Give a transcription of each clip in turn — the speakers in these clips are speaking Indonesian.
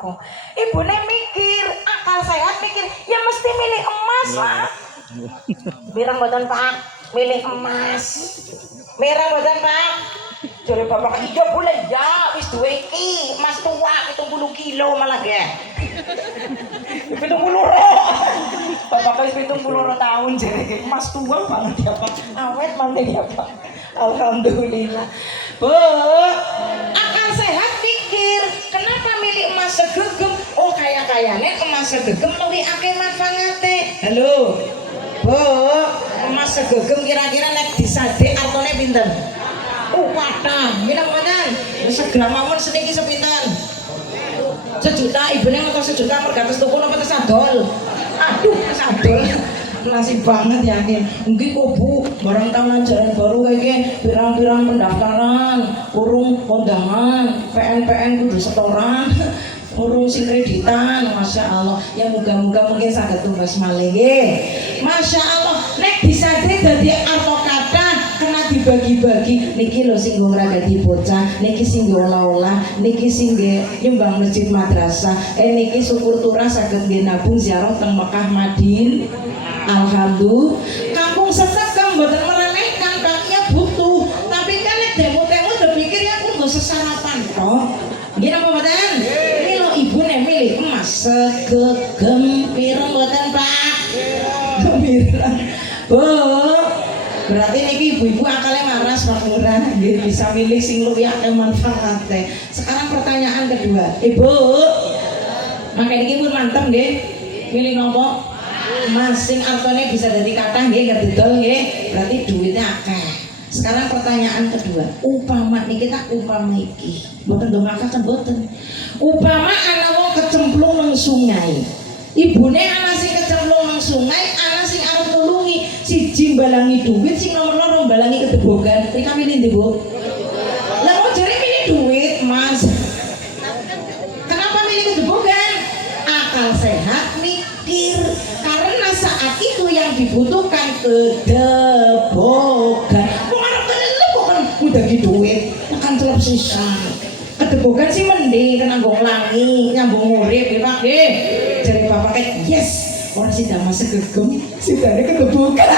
aku. Ibune mikir, akal sehat mikir, ya mesti milih emas lah. Birang badan Pak, milih emas. Merah badan Pak. Jare bapak iya boleh ya, wis duwe iki, emas tua 70 kilo malah ge. 70 Bapak wis 70 tahun jare emas tua banget ya Pak. Awet maneh ya Pak. Alhamdulillah. Bu, akal sehat pikir, kenapa milih emas segegem? Oh kaya-kayane emas segegem luwih akeh manfaate. Halo. Bu, emas segegem kira-kira nek disade artone pinten? Patah, bilang kanan. Segram mawon sedikit sepinten. Sejuta, ibunya ngetok sejuta mergatus tuku apa tersadol. Aduh, tersadol. Nasib banget yakin. Mungkin kok Bu, barang tahun ajaran baru kayak pirang-pirang pendaftaran, kurung kondangan, PN kudu setoran, kurung sing kreditan, masya Allah. Ya moga-moga mungkin saged tumbas malih. Masya Allah, nek bisa dadi arto kata kena dibagi-bagi. Niki lho sing nggo ngragati bocah, niki sing nggo olah-olah, niki sing nyumbang masjid madrasah, niki syukur turah saged nggih nabung ziarah teng Mekah Madin. Alhamdulillah, kampung sesekam mboten meremehkan, kaknya butuh. Tapi kan nek demo-demo dipikir ya aku nggo sesarapan toh. Nggih napa mboten? Ini lho ibune milih emas segegem pirang mboten Pak? Pirang. Bu, berarti niki ibu-ibu akalnya waras Pak Lurah, nggih bisa milih sing luwih akeh manfaate. Sekarang pertanyaan kedua. Ibu, makanya niki pun mantep nggih. Milih nopo? Mas sing artone bisa dari kathah nggih kedidol nggih, berarti duitnya akeh. Sekarang pertanyaan kedua, upama niki tak upama iki, mboten ndongakaken mboten. Upama ana wong kecemplung nang sungai. Ibune ana sing kecemplung nang sungai, ana sing arep nulungi, siji mbalangi duit, sing nomor loro mbalangi kedebogan. Rika milih ndi, Bu? Lah kok jare milih duit, Mas? Kenapa milih kedebogan? Akal sehat mikir. Karena saat itu yang dibutuhkan kedebogan. Wong arep kedebogan udah duit, akan celep sisan. Kedebogan sih mending kena nggo nglangi, nyambung urip ya Pak nggih. Jare bapak kayak yes, orang sih dah masuk gegem, sih dari kedebogan.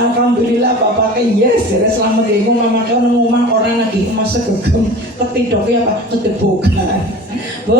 Alhamdulillah bapak kayak yes, jadi selamat ya ibu mama kau nemu orang lagi masuk gegem, ketidaknya apa kedebogan. Bu,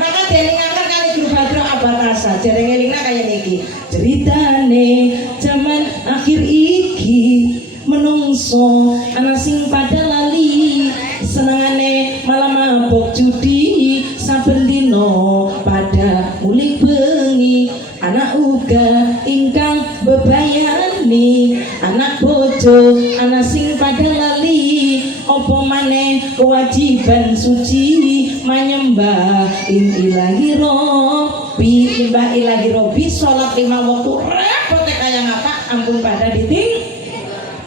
maka delingaken kali Guru Badro Abatasa, jare ngelingna kayak niki. Ceritane zaman akhir iki menungso ana sing pada lali, senengane malam mabok judi, saben dino pada muli bengi. Anak uga ingkang bebayani, anak bojo anak sing pada lali, opo maneh kewajiban suci menyembah ilahi Robbi, imbah ilahi Robbi, sholat 5 waktu repot kayak ngapa, ampun pada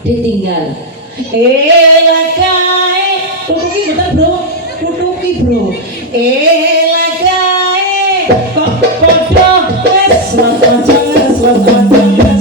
ditinggal. Elakae tutuki betul bro, tutuki bro. Elakae kok podo wes selamat jangan kadang-kadang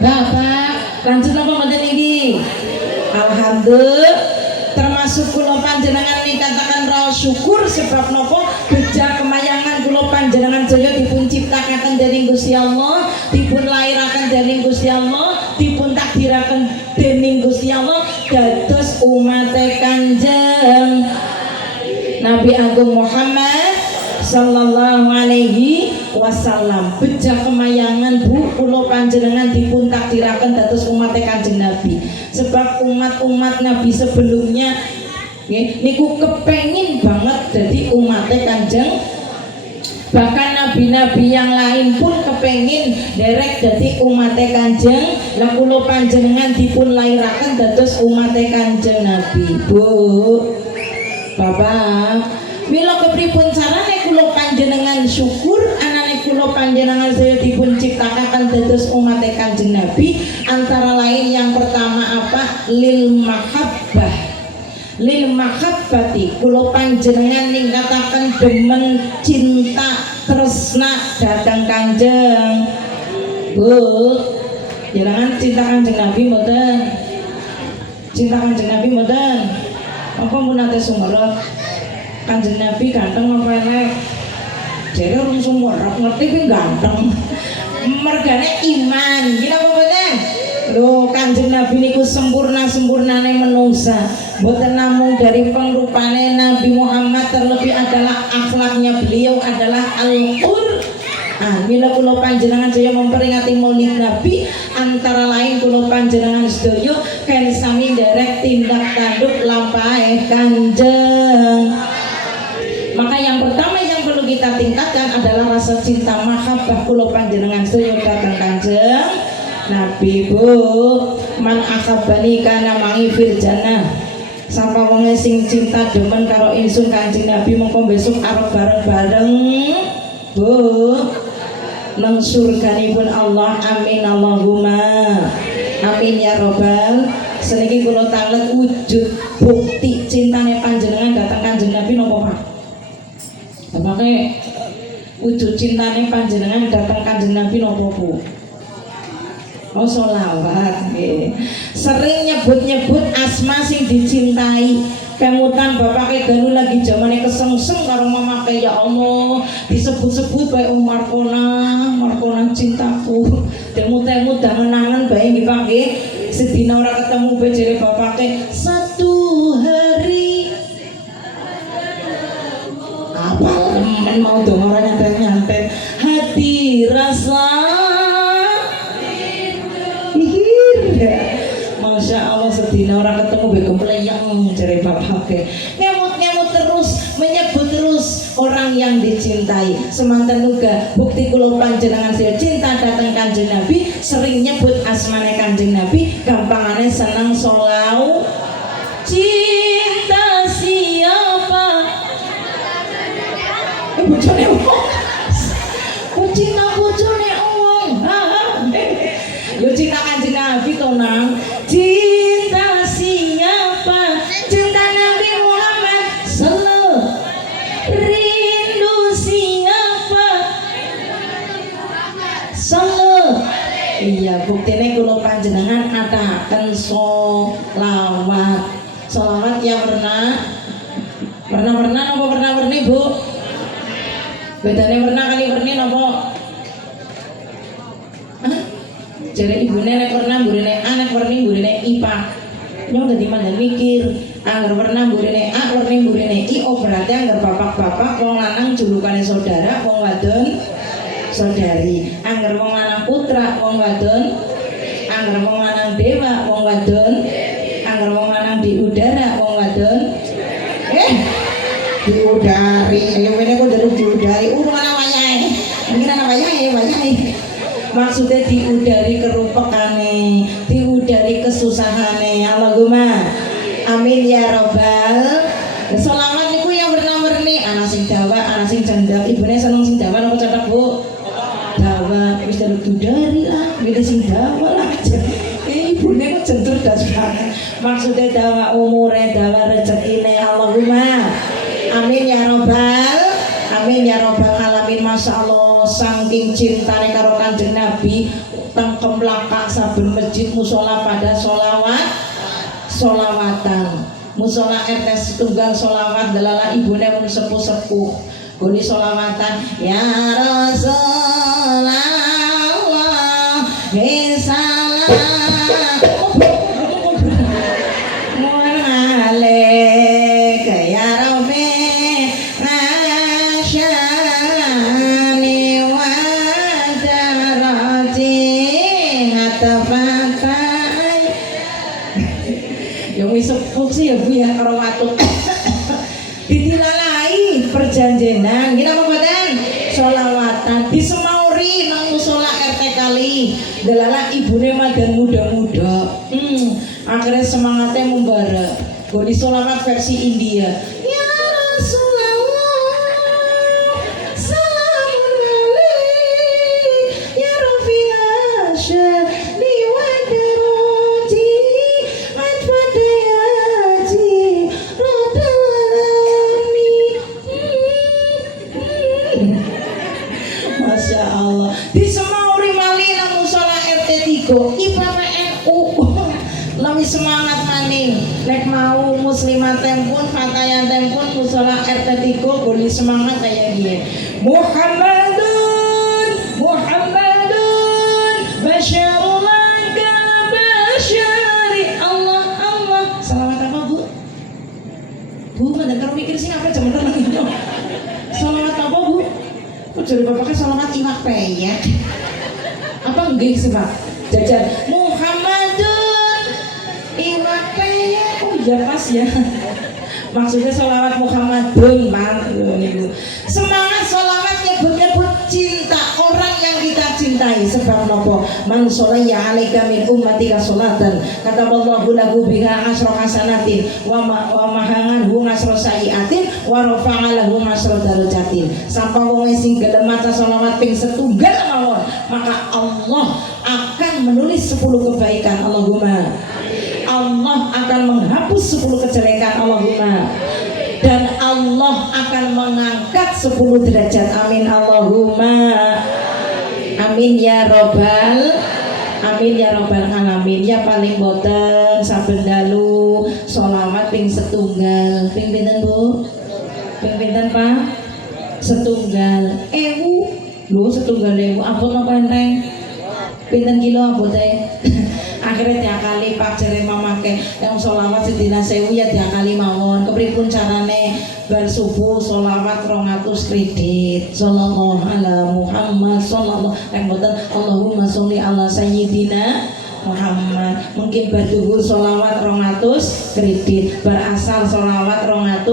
Bapak, lanjut apa mboten iki? Alhamdulillah. Termasuk kula panjenengan dikatakan raos syukur sebab nopo beja kemayangan kula panjenengan jaya dipun ciptakaken dening Gusti Allah, dipun lairaken dening Gusti Allah, dipun takdiraken dening Gusti Allah dados umat Kanjeng Nabi Agung Muhammad sallallahu alaihi wasallam. Beja kemayangan Bu kula panjenengan dipun takdiraken dados umat Kanjeng Nabi. Sebab umat-umat Nabi sebelumnya niku kepengin banget jadi umat Kanjeng. Bahkan nabi-nabi yang lain pun kepengin derek jadi umat Kanjeng. Lah kula panjenengan dipun lairaken dados umat Kanjeng Nabi. Bu, Bapak, mila kepripun carane kula panjenengan syukur anane kula panjenengan saya dipun ciptakaken dados umat Kanjeng Nabi. Antara lain yang pertama apa? Lil mahabbah. Lil mahabbati kula panjenengan ningkataken demen cinta tresna dhateng Kanjeng. Bu, jenengan cinta Kanjeng Nabi mboten? Cinta Kanjeng Nabi mboten? Apa mun nate sumerep? Kanjeng Nabi ganteng apa elek? Jere urung sumerep ngerti kuwi ganteng. Mergane iman, gila apa mboten? Lho, Kanjeng Nabi niku sempurna-sempurnane menungsa. Mboten namung dari pengrupane Nabi Muhammad, terlebih adalah akhlaknya beliau adalah Al-Qur'an. Mila kula panjenengan saya memperingati Maulid Nabi, antara lain kula panjenengan sedaya kan sami nderek tindak tanduk lampahe Kanjeng. Maka yang pertama yang perlu kita tingkatkan adalah rasa cinta mahabbah kula panjenengan sedaya dhateng Kanjeng Nabi. Bu, man akhabani kana mangi fil jannah. Sapa wong sing cinta demen karo ingsun Kanjeng Nabi mongko besok arep bareng-bareng Bu nang surganipun Allah. Amin Allahumma amin ya robbal. Seniki kula talet wujud bukti cintane panjenengan dhateng Kanjeng Nabi napa Pak? Bapake wujud cintane panjenengan dhateng Kanjeng Nabi napa Bu? Oh, sholawat nggih. Sering nyebut-nyebut asma sing dicintai. Kemutan bapake dulu lagi zamane kesengsem karo mamake, ya Allah, disebut-sebut bae Markona cintaku. Temut-temut dangen-angen bae nggih Pak nggih. Sedina ora ketemu bae jere bapake satu hari. Apa men mau dong ora nyantet-nyantet. Hati rasa Masya Allah, sedina orang ketemu begem leyang jare bapake. Nyamut-nyamut terus, menyebut terus orang yang dicintai. Semanten uga bukti kula panjenengan saya cinta dhateng Kanjeng Nabi, sering nyebut asmane Kanjeng Nabi, gampangane seneng solau. Cinta siapa? Bojone wong. Cinta bojone wong. Yo cinta Kanjeng Nabi to nang. Cinta siapa? Cinta Nabi Muhammad sallallahu. Rindu siapa? Sallallahu. Iya, buktine kula panjenengan ataken sholawat. Sholawat yang pernah napa pernah Bu? Bedane pernah kali werni napa? Jadi ibu nenek pernah burine anak warni burine ipa nyong dadi mandan mikir anggar pernah burine a warni burine i. Oh berarti anggar bapak-bapak wong lanang julukane saudara, wong wadon saudari. Anggar wong lanang putra, wong wadon. Anggar wong lanang dewa, wong wadon. Anggar wong lanang di udara, wong wadon. Di udari ayo wene kok dari di udari ana wayahe. Iki ana wayahe. Maksudnya diudari kerupekane, diudari kesusahane. Allahumma amin ya robbal. Selamat niku yang warna-warni, ana sing dawa, ana sing cendak. Ibune seneng sing dawa napa cendak Bu? Dawa. Wis diudari lah, milih sing dawa lah. Ibune kok jentur das banget. Maksudnya dawa umure, dawa rezekine. Allahumma amin ya robbal. Amin ya robbal alamin. Masya Allah, saking cintane karo Kanjeng Nabi, tangkem langkah saben masjid musola pada solawatan musola RT setunggal solawat delala ibune mun sepuh-sepuh goni solawatan ya Rasulullah salam mu'alaik ya Rabbi asyani wa darati hatafatai yang sepuh sih ya Bu ya karo watu ditilalai perjanjenan gini apa badan solawatan disemauri nang musola RT kali delala ibune madan muda-muda akhirnya semangatnya membara goni solawat versi India ya Rasulullah salamun alaik ya Rabbi asyani wa darati atfadayati rodalami Masya Allah disemauri malina musola RT 3 IPPNU lebih semangat maning nek mau muslimat tempun fatayat tempun musola RT 3 boleh semangat kayak gini Muhammadun basyarul laka basyari Allah salawat apa Bu? Bu mana kalau mikir sih apa jam tenan itu salawat apa Bu? Jadi bapaknya salawat iwak peyek apa enggak sih Pak? Jajan Muhammadun iwak peyek oh iya pas ya maksudnya sholawat Muhammadun semangat sholawat nyebut-nyebut cinta orang yang kita cintai sebab nopo man sholaya alaika min ummatika sholatan kata Allahu lahu biha asro hasanatin wa mahangan hu asro sayiatin wa rafa'a lahu asro darajatin sampai wong sing gelem maca sholawat ping setunggal mawon maka Allah akan menulis 10 kebaikan Allahumma Allah akan menghapus 10 kejelekan Allahumma dan Allah akan mengangkat 10 derajat amin Allahumma amin ya robbal alamin ya paling boten saben dalu sholawat ping setunggal ping pinten Bu ping pinten Pak setunggal setunggal ampun apa enteng pinten kilo abote akhirnya tiap kali Pak jere mamake yang sholawat sedina 1000 ya tiap kali mawon kepripun carane bar subuh sholawat 200 kredit sallallahu ala Muhammad sallallahu mboten Allahumma sholli ala sayyidina Muhammad mungkin bar duhur sholawat 200 kredit bar asar sholawat 200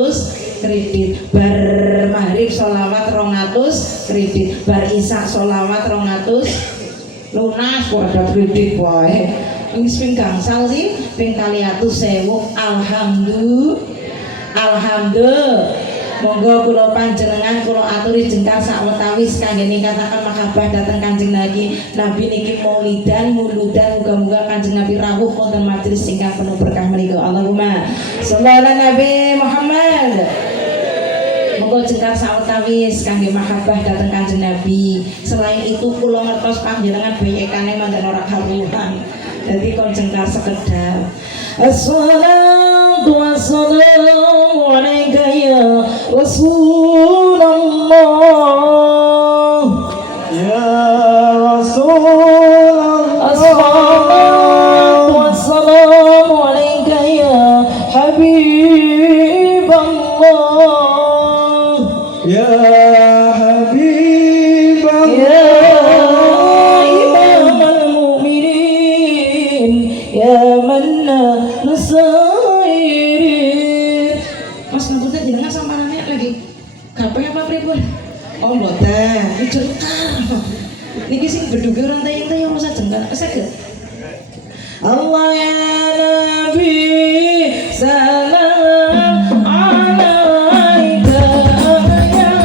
kredit bar maghrib sholawat 200 kredit bar isya sholawat 200 lunas kok ada kredit wae ini ping gangsal sih ping kali 100.000 alhamdulillah monggo kula panjenengan kula aturi jengkal sawetawis kangge ningkataken mahabbah dhateng Kanjeng Nabi niki maulidan muga-muga Kanjeng Nabi rawuh wonten majelis ingkang penuh berkah menika Allahumma sholli ala Nabi Muhammad monggo jengkal sawetawis kangge mahabbah dhateng Kanjeng Nabi selain itu kula ngertos panjenengan bayekane mangga ora karuhan dadi kon jengkal sekedhap assalatu wassalamu alaika ya Rasulullah ya Rasulullah assalatu wassalamu alaika ya Habiballah ya Habiballah ya Imamul Mu'minin ya manna nasairin Mas ngapunten jenengan sampanane lagi gape apa pripun oh mboten dicerkar niki sing bedhuge ora tayang-tayang masa jengkal saged Allah ya Nabi salam alaika ya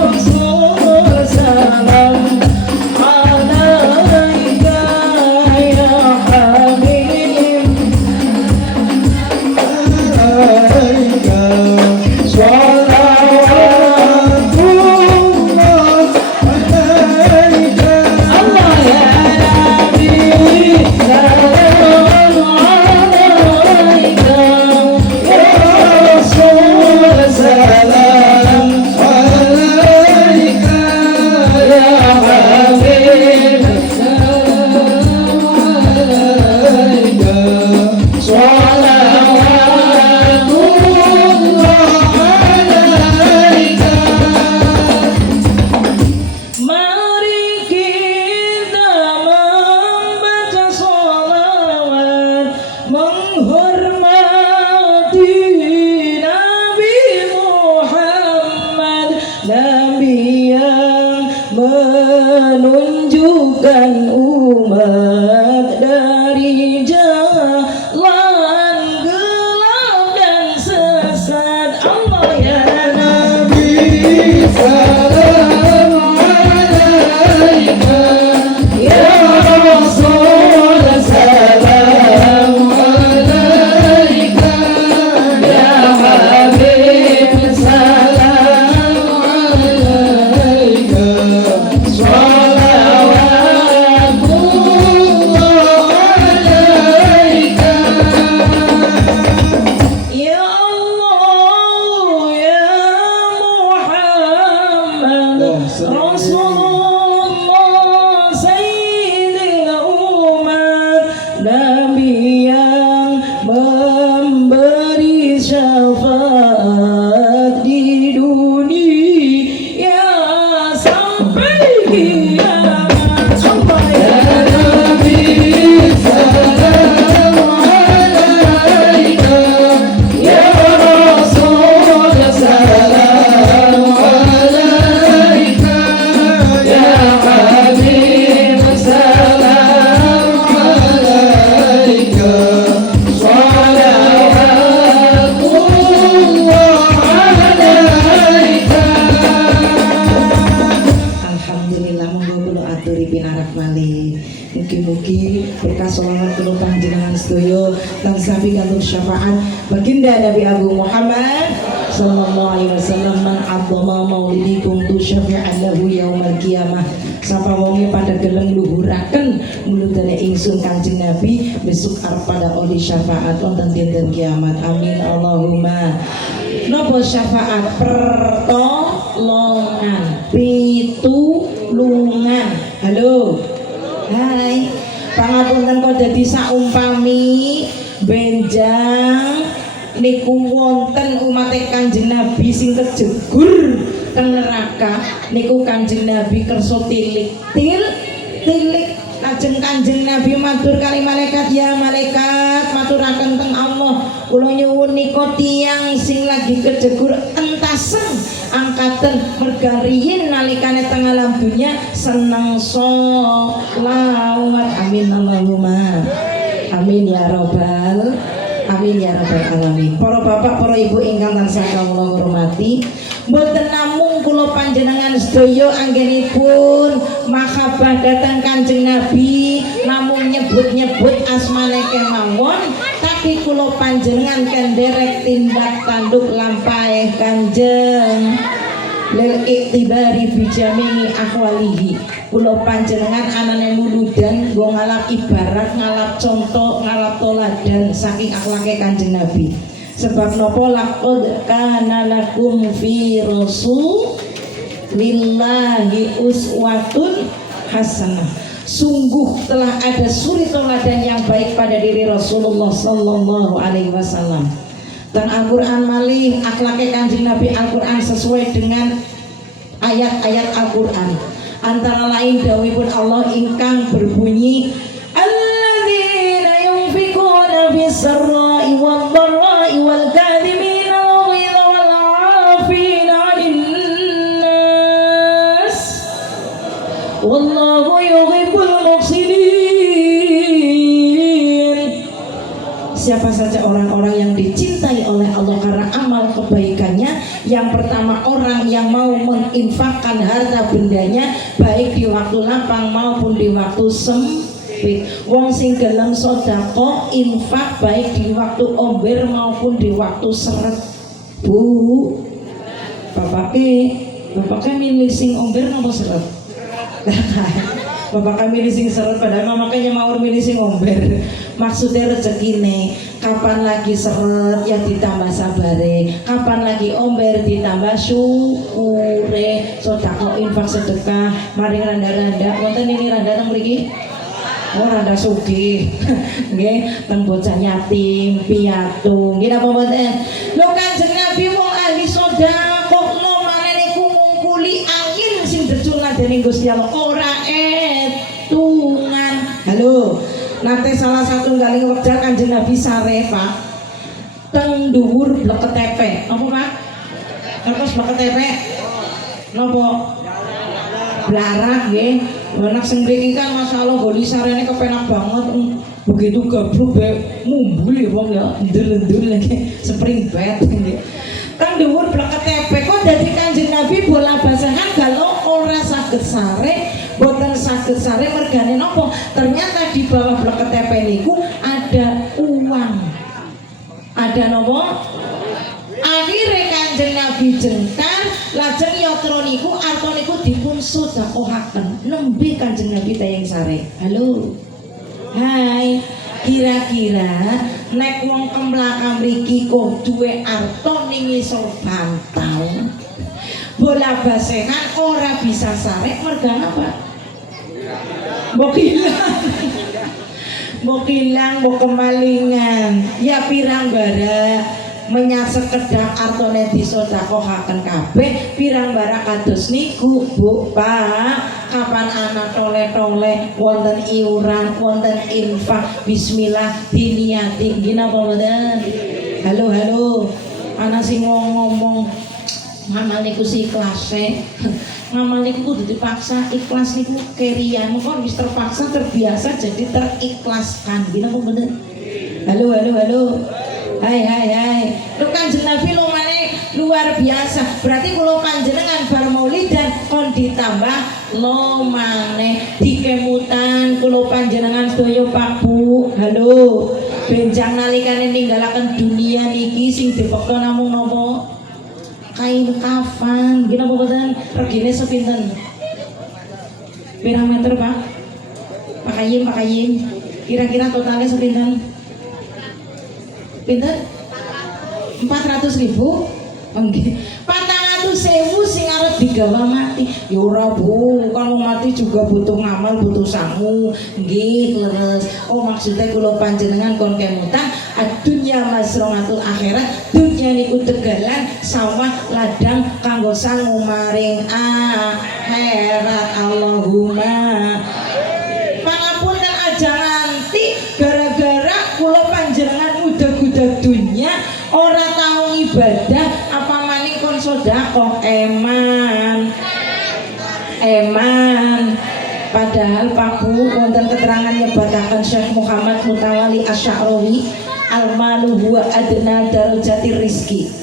Rasul salam alaika ya Habib alaika sholawatullah alaika Allah ya Nabi jalan gelap dan sesat. Allah ya Nabi salam alaika, ya Rasul salam alaika, ya Habib salam alaika, sholawatullah alaika. Ya Allah ya Muhammad Rasulullah Sayyidil umat, Nabi yang memberi syafaat di dunia sampai kiamat. Allah ya Nabi salam alaika, ya Rasul salam alaika, ya Habib salam alaika, sholawatullah alaika. Alhamdulillah, monggo kula aturi pinarak malih. Mugi-mugi berkah sholawat kula panjenengan sedaya tansah pikantuk syafaat baginda Nabi Agung Muhammad sallallahu alaihi wasallam. Man adzama maulidi kuntu syafi'an lahu yaumal qiyamah. Sapa wonge pada gelem luhuraken mulutane ingsun Kanjeng Nabi besok arep pada oleh syafaat wonten dinten kiamat. Amin Allahumma. Napa syafaat? Pertolongan, pitulungan. Halo. Hai. Pangapunten kok dadi saumpami benjang niku wonten umat Kanjeng Nabi sing kejegur teng neraka niku Kanjeng Nabi kersa tilik lajeng Kanjeng Nabi matur kali malaikat, ya malaikat maturaken teng Allah, kula nyuwun nika tiyang sing lagi kejegur entasen angkaten mergariyin nalikane teng alam dunya seneng sholawat. Amin Allahumma amin ya robbal amin ya rabbal alamin. Para bapak, para ibu ingkang tansah kawula hormati, mboten namung kula panjenengan sedaya anggenipun mahabbah dhateng Kanjeng Nabi namung nyebut-nyebut asmane kemawon, tapi kula panjenengan kenderek tindak tanduk lampahe Kanjeng lil iktibari bijamini ahwalihi. Kula panjenengan anane muludan nggo ngalap ibarat, ngalap contoh, ngalap toladan saking akhlake Kanjeng Nabi. Sebab napa laqad kana lakum fi rasulillahi uswatun hasanah. Sungguh telah ada suri teladan yang baik pada diri Rasulullah sallallahu alaihi wasallam. Dan Al-Quran malih akhlake Kanjeng Nabi Al-Quran sesuai dengan ayat-ayat Al-Quran. Antara lain dawuhipun Allah ingkang berbunyi, alladzina yunfikuna fis-sarra'i wad-dharra'i wal kadhimina al-ghayza wal 'afina 'anil nas wallahu yuhibbul muhsinin. Siapa saja orang-orang yang dicintai oleh Allah karena amal kebaikannya, yang pertama orang yang mau menginfakkan harta bendanya baik di waktu lapang maupun di waktu sempit. Wong sing gelem sedekah infak baik di waktu omber maupun di waktu seret. Bu, bapaknya milih sing omber napa seret? Bapak kami milih sing seret, padahal makanya mau milih sing omber. Maksudnya rezekine, kapan lagi seret ya ditambah sabare, kapan lagi omber ditambah syukure. Sedekah infak sedekah, mari randa-randa. Wonten ini randa teng mriki? Oh randa sugih. Nggih, teng bocah yatim, piatu. Nggih napa mboten? Lho Kanjeng Nabi wong ahli sedekah no manene ku ngungkuli angin sing decul ladene Gusti Allah ora etungan. Halo. Nate salah satu galing wekdal Kanjeng Nabi sare Pak teng dhuwur blek ketepe. Apa Pak? Terus blek ketepe napa? Blarak nggih. Anak sing mriki kan masyaallah goli sarene kepenak banget. begitu gabruk mumbul ya wong ya ndul-ndul lagi spring bed nggih. Kang dhuwur bleket tepe kok dadi Kanjeng Nabi bola basahan kalau ora saged sare, boten saged sare mergane napa? Ternyata di bawah bleket tepe niku ada uang. Ada napa? Akhirnya Kanjeng Nabi jengkar, lajeng yatra niku arta niku dipun sedekahaken. Nembe Kanjeng Nabi tayang sare. Halo. Hai, kira-kira nek wong kemlaka mriki kok duwe arta ning ngisor bantal. Bola basehan ora bisa sare merga apa? Mbok hilang, mbok kemalingan. Ya pirang bara menyang sekedhap artane disedekahaken kabeh pirang bara kados niku Bu Pak. Kapan anak tole-tole wonten iuran, wonten infak, bismillah diniati nggih napa mboten? Halo ana sing ngomong ngamal niku si ikhlase. Ngamal niku kudu dipaksa, ikhlas niku kerian kok wis terpaksa terbiasa jadi terikhlaskan nggih napa mboten? Halo Hai. Lu Kanjeng Nabi lu maneh luar biasa. Berarti kalau panjenengan bar maulidan kon ditambah lo maneh dikemutan kula panjenengan sedaya Pak Bu. Halo. Benjang nalikane ninggalaken dunia niki sing dipekto namung napa? Kain kafan. Nggih napa mboten? Regine sepinten? Pirang meter, Pak? Pak Kayim. Kira-kira totalnya sepinten? Pinten? 400.000? Nggih. 400.000 sing arep digawa mati. Ya ora Bu, kalau mati juga butuh ngamal, butuh sangu. Nggih, leres. Oh maksudnya kula panjenengan kon kemutan adunya masromatul akhirat. Dunya niku tegalan sawah ladang kanggo sangu maring akhirat. Allahumma. Pangapunten aja nganti gara-gara kula panjenengan udah dunia ora tahu ibadah apa maning kon sedekah eman padahal Pak Bu wonten keterangan nyebataken Syekh Muhammad Mutawali Asy'arawi al-malu huwa adna darajati rizki.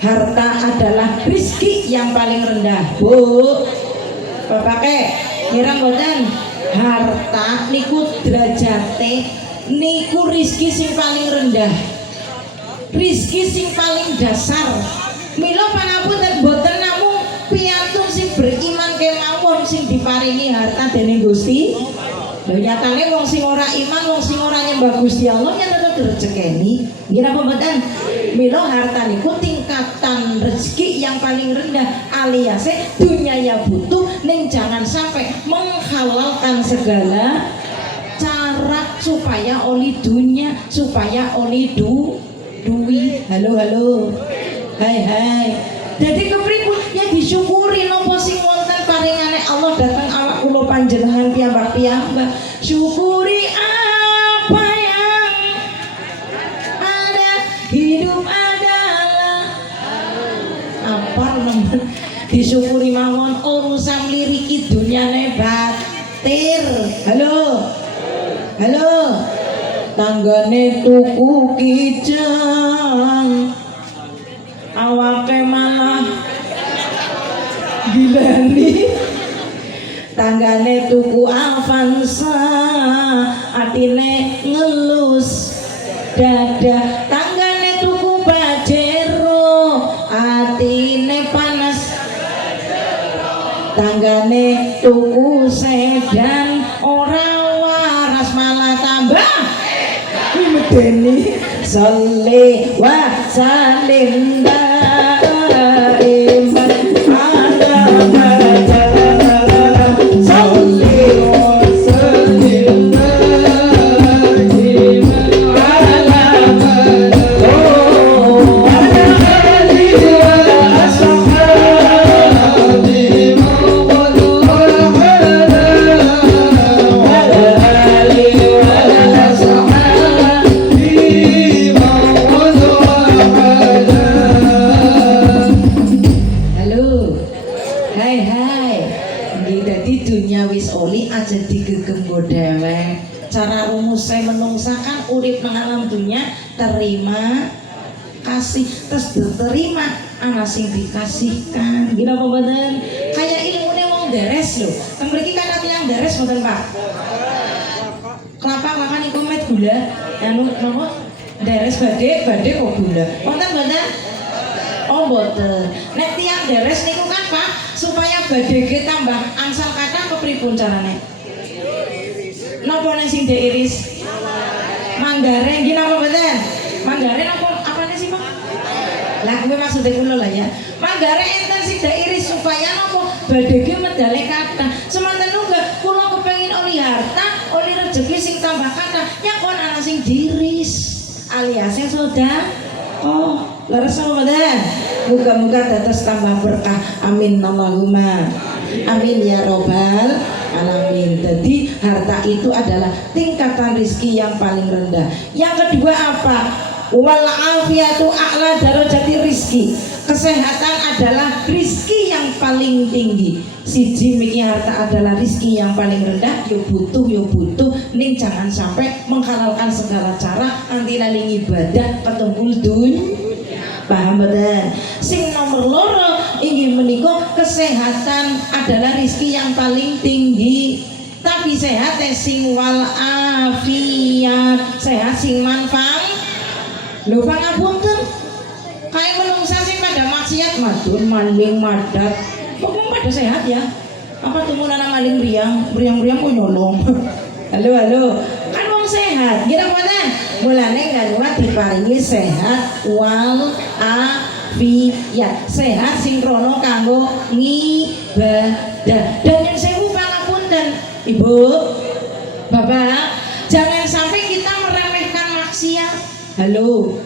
Harta adalah rizki yang paling rendah. Bu Bapake kira mboten harta niku derajate niku rizki sing paling rendah, rizki sing paling dasar. Mila pangapunten boten namung piyantun sing beriman kemawon sing diparingi harta dening Gusti. Lho nyatane wong sing ora iman, wong sing ora nyembah Gusti Allah yen tetep direjekeni. Nggih napa mboten? Mila harta niku tingkatan rezeki yang paling rendah alias dunia ya butuh ning jangan sampai menghalalkan segala cara supaya oli dunia, supaya oli duwi. Halo hai. Jadi kepripun ya disyukuri nopo sing wonten paringane Allah datang awak kula panjenengan piyambak. Syukuri apa yang ada, hidup adalah apa nomor disyukuri mawon urusan liriki dunyane batir. Halo tanggane tuku kijang awake malah gilani, tanggane tuku Avanza atine ngelus dada, tanggane tuku Pajero atine panas, tanggane tuku sedan ora waras malah tambah medeni. Sholli wa sallim daiman ala nabiyyina sholli wa sallim daiman ala nang alam dunia terima kasih terus diterima ana sing dikasihkan gila apa mboten kayak ilmune wong deres lho teng mriki kan yang deres mboten Pak kelapa niku met gula anu napa deres badhe kok gula wonten mboten oh mboten nek tiyang deres niku kan Pak supaya badhe tambah angsal kata kepripun carane napa nek sing diiris manggare nggih napa mboten manggare napa lah kuwi maksudnya kula lah ya. Manggare enten sing iris supaya napa badhe medale kathah. Semanten uga kula kepengin oli harta, oli rezeki sing tambah kathah, ya kon ana sing diris. Alias soda. Oh, leres mboten. Muga-muga dados tambah berkah. Amin Allahumma. Amin ya robbal alamin. Jadi harta itu adalah tingkatan rizki yang paling rendah. Yang kedua apa? Wal afiatu a'la darajati rizki. Kesehatan adalah rizki yang paling tinggi. Siji miki harta adalah rizki yang paling rendah. Yo butuh ning jangan sampai menghalalkan segala cara nanti laling ibadah ketumpul paham betul. Sing nomor loro inggih menika kesehatan adalah rizki yang paling tinggi. Tapi sehat sing wal afiat, sehat sing manfaat. Lho pangapunten kayak menungsa sing pada maksiat madun maling madat kok pada sehat ya apa tumunan maling riang kok nyolong halo kan wong sehat gitu mboten mulane ganwa diparingi sehat wal afiat sehat sing krono kanggo ngibadah dan yang sewu pangapunten Ibu Bapak jangan sampai kita meremehkan maksiat. Halo,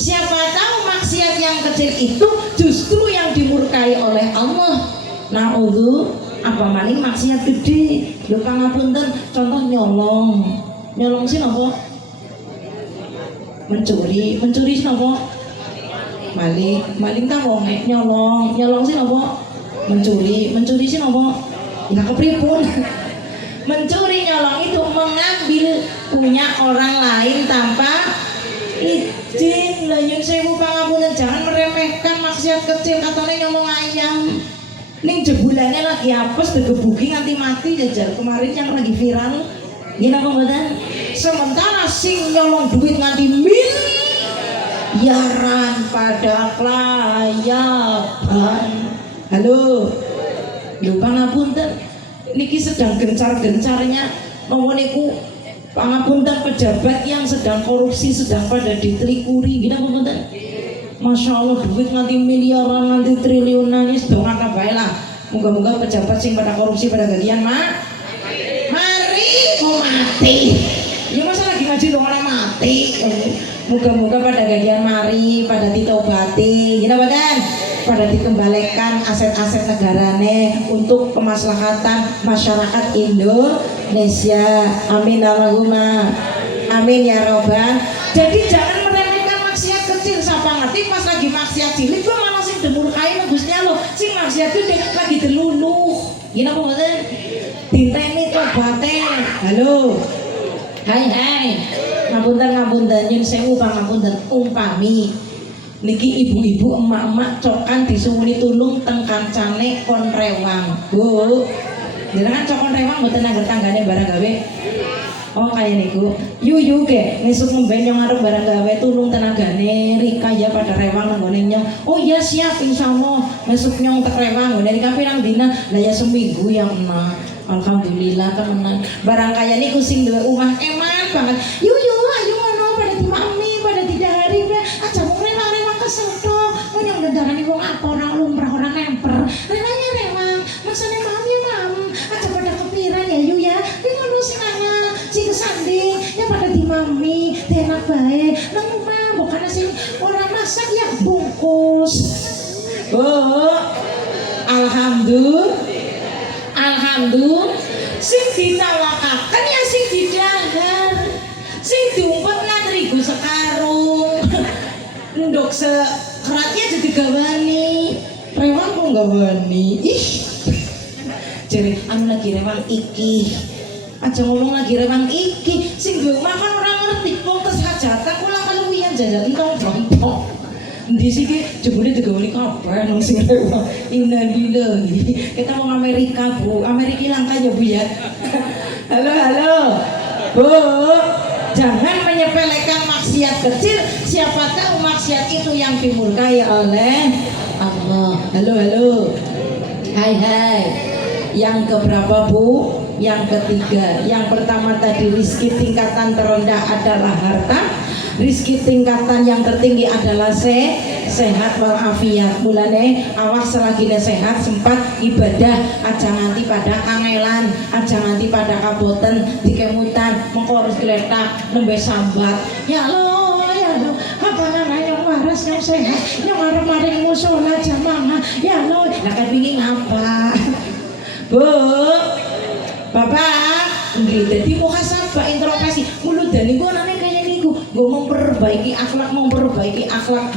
siapa tahu maksiat yang kecil itu justru yang dimurkai oleh Allah. Na'udzu apa maning maksiat gede. Lho pangapunten, contoh nyolong sih napa? Mencuri sih napa? Maling ta wong nyolong sih napa? Mencuri sih napa? Ya kepripun? Mencuri nyolong itu mengambil punya orang lain tanpa izin. Lah nyun sewu pangapunten jangan meremehkan maksiat kecil katanya nyolong ayam ning jebulane lagi apes digebuki nganti mati jajar kemarin yang lagi viral gini apa mboten sementara sing nyolong duit nganti miliaran pada kelayaban. Halo lho pangapunten niki sedang gencar-gencarnya nopo niku pangapunten pejabat yang sedang korupsi sedang pada ditelikuri gini apa mboten Masya Allah duit nganti miliaran nganti triliunan ini sedang angka bae lah moga-moga pejabat sing pada korupsi pada gagian mari mau mati ya masa lagi ngaji dong orang mati moga-moga pada gagian mari pada ditobati gini apa dan pada dikembalikan aset-aset negarane untuk kemaslahatan masyarakat Indonesia. Amin Allahumma. Amin ya robbal. Jadi jangan meremehkan maksiat kecil. Siapa ngerti pas lagi maksiat cilik kok malah sing dimurkai Gusnya lo. Sing maksiat itu lagi deluluh. Gini apa mboten? Dinteni tobaté. Halo. Hai. Ngapunten nyun sewu pangapunten umpami niki ibu-ibu emak-emak cokan disuwuni tulung teng kancane kon rewang. Bu. Jenengan cokon rewang mboten nang tanggane barang gawe. Oh kaya niku. Yu ke ngesuk ngemben nyong arep barang gawe tulung tenagane Rika ya pada rewang nang gone nyong. Oh iya siap insyaallah. Ngesuk nyong tek rewang ngene Rika pirang dina? Lah ya seminggu ya emak. Alhamdulillah temenan. Barang kaya niku sing duwe omah eman banget. Yu ayo ngono pada dimami pada didahari aja mung rewang kesetok. Mun nyong ndarani wong apa orang lumrah orang nemper. Rewangnya rewang. Maksane mam ya mam. Aja pada kepiran ya yu ya. Ki ngono sing ana sing kesanding ya pada dimami enak bae. Nang omah bukan sing ora masak ya bungkus. Alhamdulillah sing ditawakaken ya sing didahar sing diumpet terigu sekarung ndok sekeratnya jadi gawani rewang kok gawani jadi anu lagi rewang iki aja ngomong lagi rewang iki sing duwe makan orang ngerti wong tes jajan entong tontok. Di sini jebule digawani kabar nang sing rewa. Innalillahi. Kita mau Amerika, Bu. Amerika langka ya, Bu ya. Halo, halo. Bu, jangan menyepelekan maksiat kecil. Siapa tahu maksiat itu yang dimurkai oleh Allah. Halo, halo. Hai, hai. Yang keberapa, Bu? Yang ketiga. Yang pertama tadi rizki tingkatan terendah adalah harta. Rizki tingkatan yang tertinggi adalah sehat walafiat. Mulane awak selagi sehat sempat ibadah, aja nganti pada kangelan, aja nganti pada kaboten dikemutan, mengko harus geletak nembe sambat. Ya lo, apa yang waras yang sehat, yang arep maring musala jamaah. Ya lo, lah kan pingin apa? Bu, Bapak, nggih dadi muhasabah introspeksi. Mulut dan niku anane kaya niku. Gue memperbaiki akhlak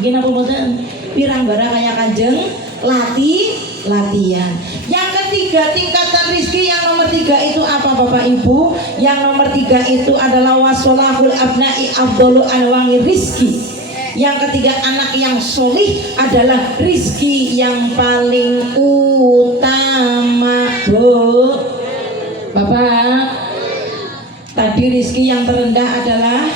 gini apa mboten pirang bara kayak Kanjeng latihan. Yang ketiga tingkatan rizki yang nomor 3 itu apa Bapak Ibu? Yang nomor 3 itu adalah wasolahul abna'i afdalu anwangi rizki. Yang ketiga anak yang solih adalah rizki yang paling utama. Bu, Bapak, tadi rizki yang terendah adalah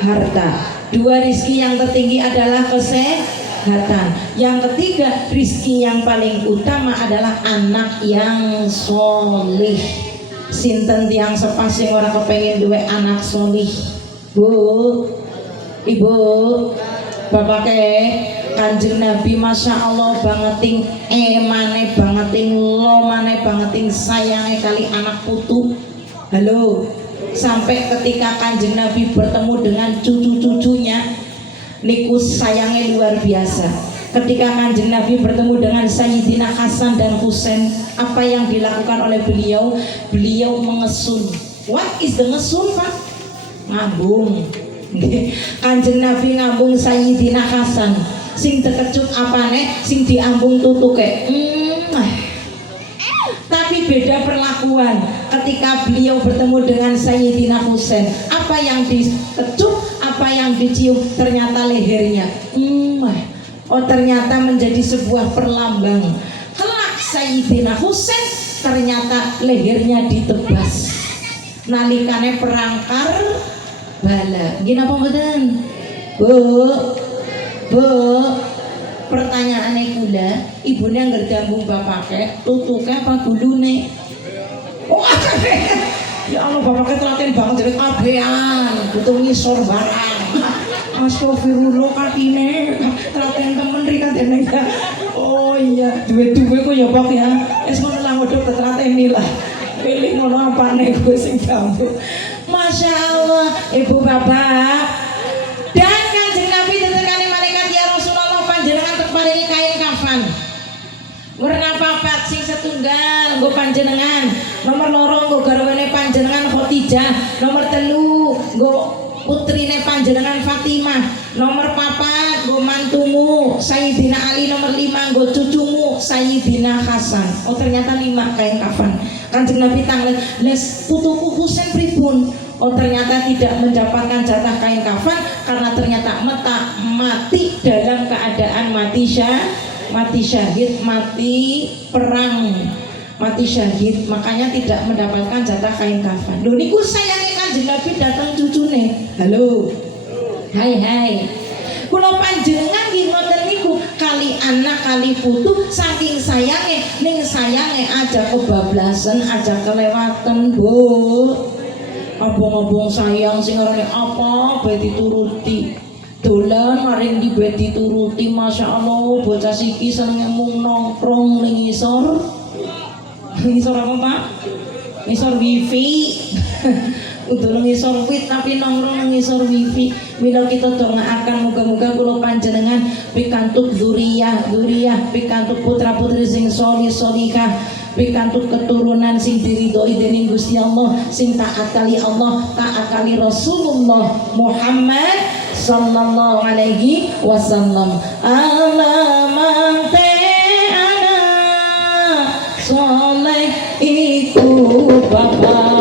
harta. 2 rizki yang tertinggi adalah kesehatan. Yang ketiga rizki yang paling utama adalah anak yang solih. Sinten tiang sepasing orang kepengen duwe anak solih? Bu, Ibu, Bapak Kanjeng Nabi Masya Allah bangeting emane bangeting lomane bangeting sayange kali anak putu. Halo, sampai ketika Kanjeng Nabi bertemu dengan cucu-cucunya niku sayangnya luar biasa. Ketika Kanjeng Nabi bertemu dengan Sayyidina Hasan dan Husain, apa yang dilakukan oleh beliau? Beliau mengesun. What is the ngesun, Pak? Ngambung. Kanjeng Nabi ngambung Sayyidina Hasan. Sing terkejut apane? Sing diambung tutuke. Tapi beda perlakuan ketika beliau bertemu dengan Sayyidina Husain. Apa yang dikecup, apa yang dicium, ternyata lehernya. Oh ternyata menjadi sebuah perlambang. Kelak Sayyidina Husain ternyata lehernya ditebas. Nalikane perang Karbala. Gini apa mboten? Bu, pertanyaannya kula, ibunya ngergambung bapaknya, tutupnya apa gulune? Oh, ya Allah, bapaknya telaten banget jadi kabehan, butuh ngisor barang. Astagfirullah kakine, telaten temen rika dene. Oh iya, duwe-duwe kok ya Pak ya. Wis ngono lah modho telaten lah. Pilih ngono apane kowe sing gambung. Masya Allah, Ibu Bapak. Dan Kanjeng Nabi ditekani malaikat ya Rasulullah panjenengan terparingi kain kafan. Warna papat sing setunggal nggo panjenengan, nomor loro nggo garwane panjenengan Khadijah, nomor 3 nggo putrine panjenengan Fatimah, nomor 4 nggo mantumu Sayyidina Ali, nomor 5 nggo cucumu Sayyidina Hasan. Oh ternyata 5 kain kafan. Kanjeng Nabi tanglet, les putuku Husain pripun? Oh ternyata tidak mendapatkan jatah kain kafan karena ternyata mati dalam keadaan mati syahid, mati perang, mati syahid, makanya tidak mendapatkan jatah kain kafan. Lho niku sayange Kanjeng Nabi datang cucune. Halo. Hai. Kula panjenengan nggih ngoten niku kali anak kali putu saking sayange ning sayange aja kebablasan, aja kelewatan, Bu. Abang-abang sayang sing ngarane apa bae dituruti. Dolan maring di bae dituruti. Masya Allah bocah siki senenge mung nongkrong ning ngisor. Ngisor apa, Pak? Ngisor wifi. Udah ngisor wit tapi nongkrong ngisor wifi. Mila kita dongaaken muga-muga kula panjenengan pikantuk dzuriyah, pikantuk putra-putri sing sholih-sholihah, pikantuk keturunan sing diridhoi dening Gusti Allah, sing taat kali Allah, taat kali Rasulullah Muhammad sallallahu alaihi wasallam. Alamante anak soleh iku bapak.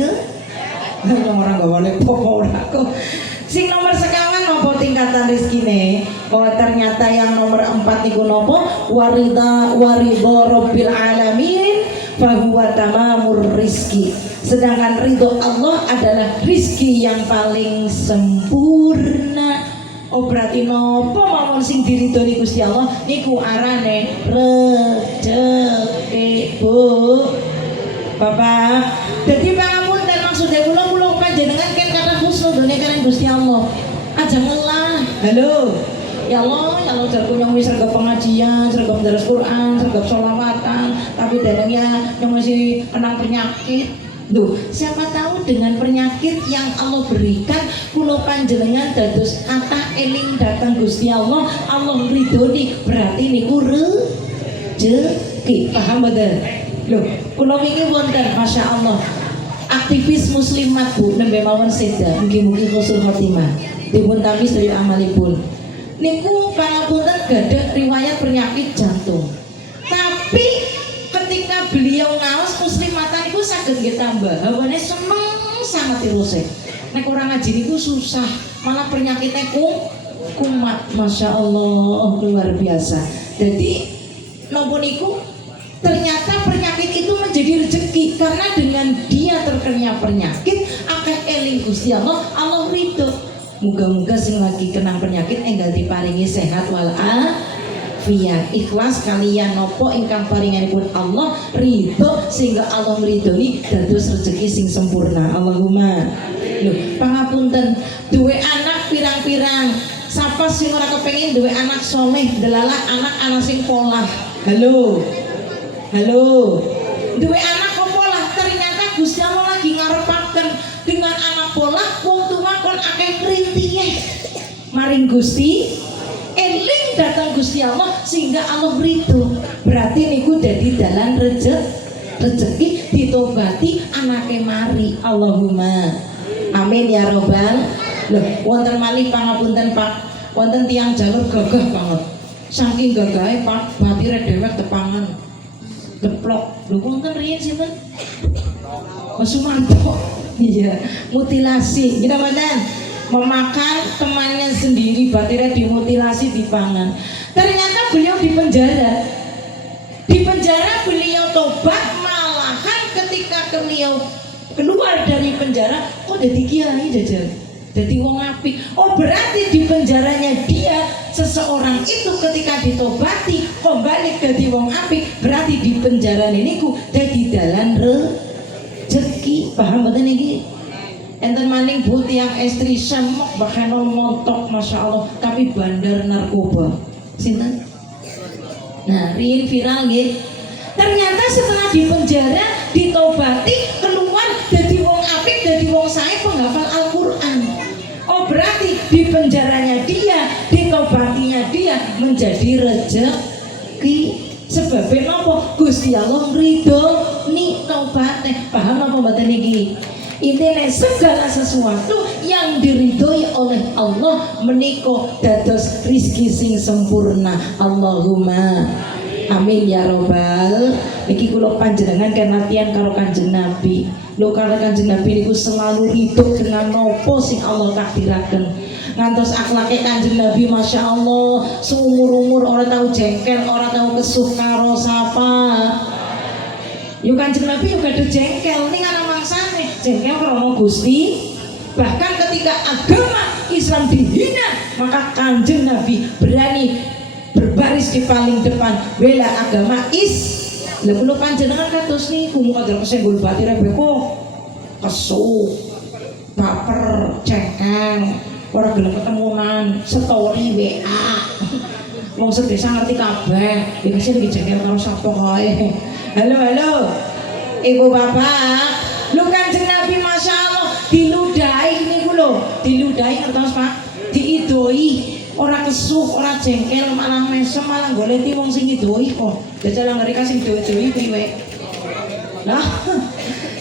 ke? Orang gak boleh popo aku. Sing nomor sekawan nopo tingkatan rezekine? Oh ternyata yang nomor 4 niku nopo? Warida rabbil alamin fahuwa tamamur rizki. Sedangkan ridho Allah adalah rizki yang paling sempurna. Oh berarti nopo mawon sing diridhoni Gusti Allah niku arane rezeki, Bu. Bapak, jadi pangapunten maksudnya kula panjenengan kan kata husnudone kalian Gusti Allah. Aja ngelah. Halo. Ya Allah jar nyong wis sergap pengajian, sergap daras Quran, sergap sholawatan, tapi dadangnya nyong masih kena penyakit. Duh, siapa tahu dengan penyakit yang Allah berikan kula panjenengan dados kathah eling datang Gusti Allah, Allah ridhoni berarti niku rezeki. Paham mboten? Loh, kula wingi wonten Masya Allah aktivis muslimat Bu nembe mawon seda mugi-mugi husnul khotimah dipun tamis dari amalipun niku pangapunten gadah riwayat penyakit jantung, tapi ketika beliau ngaos muslimatan niku saged nggih tambah hawane seneng sangat irose. Nek kurang ngaji niku susah malah penyakitnya kumat. Masya Allah luar biasa. Jadi nopo niku ternyata penyakit itu menjadi rezeki karena dengan dia terkena penyakit akeh eling Gusti Allah, Allah ridho. Muga-muga sing lagi kena penyakit enggal diparingi sehat wal afiat, ikhlas kalian nopo ingkang paringanipun Allah ridho sehingga Allah ridhoi dados rezeki sing sempurna. Allahumma. Loh, pangapunten duwe anak pirang-pirang sapa sing ora kepengin duwe anak soleh delalah anak-anak sing polah. Halo, duwe anak kok polah, ternyata Gusti Allah lagi ngarepaken dengan anak polah wong tua kon akeh kritihe. Maring Gusti eling datang Gusti Allah sehingga Allah ridho. Berarti niku dadi dalan rezeki ditobati anake mari. Allahumma amin ya robbal. Loh, wonten malih pangapunten Pak, wonten tiyang jalur gagah banget. Saking gagahe Pak, batire dhewek tepangan. Deplok, lho wonten riyen sinten? Mas Sumarto. Iya, mutilasi. Gitu mboten? Memakan temannya sendiri, batirnya dimutilasi, dipangan. Ternyata beliau di penjara. Di penjara beliau tobat, malahan ketika beliau keluar dari penjara, kok jadi kiai jajal? Jadi wong apik. Oh berarti di penjaranya dia seseorang itu ketika ditobati kembali jadi wong apik, berarti di penjara niku dadi dalan rezeki. Paham mboten iki? Enten maning Bu tiyang estri semok bahkan montok Masya Allah tapi bandar narkoba. Sinten? Nah, riyen viral nggih. Ternyata setelah di penjara ditobati keluar jadi wong apik, jadi wong sae penghafal Al-Qur'an. Oh berarti di penjaranya dia, ditobatinya dia menjadi rezeki. Sebabnya napa? Gusti Allah ridho nih tobatnya. Paham apa mboten iki? Intinya segala sesuatu yang diridhoi oleh Allah menika dados rizki sing sempurna. Allahumma amin ya robbal. Niki kula panjenengan kan latihan karo Kanjeng Nabi. Lho karo Kanjeng Nabi niku selalu hidup dengan nopo sing Allah takdiraken. Ngantos akhlake Kanjeng Nabi Masya Allah seumur-umur orang tahu jengkel, orang tahu kesuh karo sapa. Yuk Kanjeng Nabi yuk ada jengkel ning ana mangsane jengkel karo Gusti. Bahkan ketika agama Islam dihina maka Kanjeng Nabi berani berbaris di paling depan bela agama Lah kula panjenengan kados niku kadang kesenggol batire beko kesuh baper cengkeng ora gelem ketemunan story WA wong sedesa ngerti kabeh iki sing dijengkel karo sapa kae. Halo ibu bapak lu Kanjeng Nabi Masya Allah diludahi niku lho diludahi ngertos Pak diidoi ora kesuh, ora jengkel, malah mesem, malah goleti wong sing idoi kok. Jajal ngerika sing doi-doi priwe. Nah,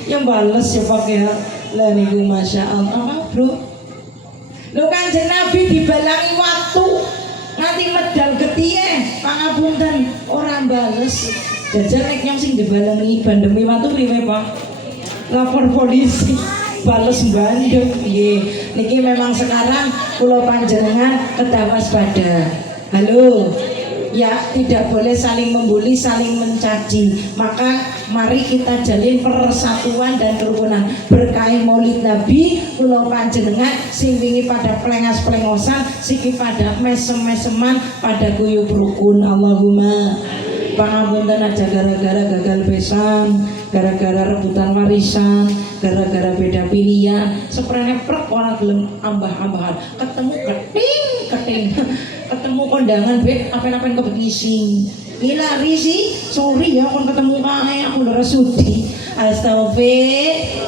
yang bales ya Pak ya. Lah niku Masya Allah, Bro. Lho Kanjeng Nabi dibalangi waktu nganti medal getihe, pangapunten ora bales. Jajal nek nyong sing dibalangi bandemi watu priwe Pak. lapor polisi bales bandut nggih. Niki memang sekarang kula panjenengan kedah waspada. Halo. Ya, tidak boleh saling membuli, saling mencaci. Maka mari kita jalin persatuan dan kerukunan. Berkah Maulid Nabi kula panjenengan sing wingi pada plengas-plengosan, siki pada mesem-meseman, pada guyub rukun. Allahumma pangapunten aja gara-gara gagal besan, gara-gara rebutan warisan, gara-gara beda pilihan, seprene prek ora gelem ambah-ambahan, ketemu keting, ketemu kondangan be apen-apen kebet ngising. Gila risi, sorry ya kon ketemu kae aku ora sudi. Astagfir.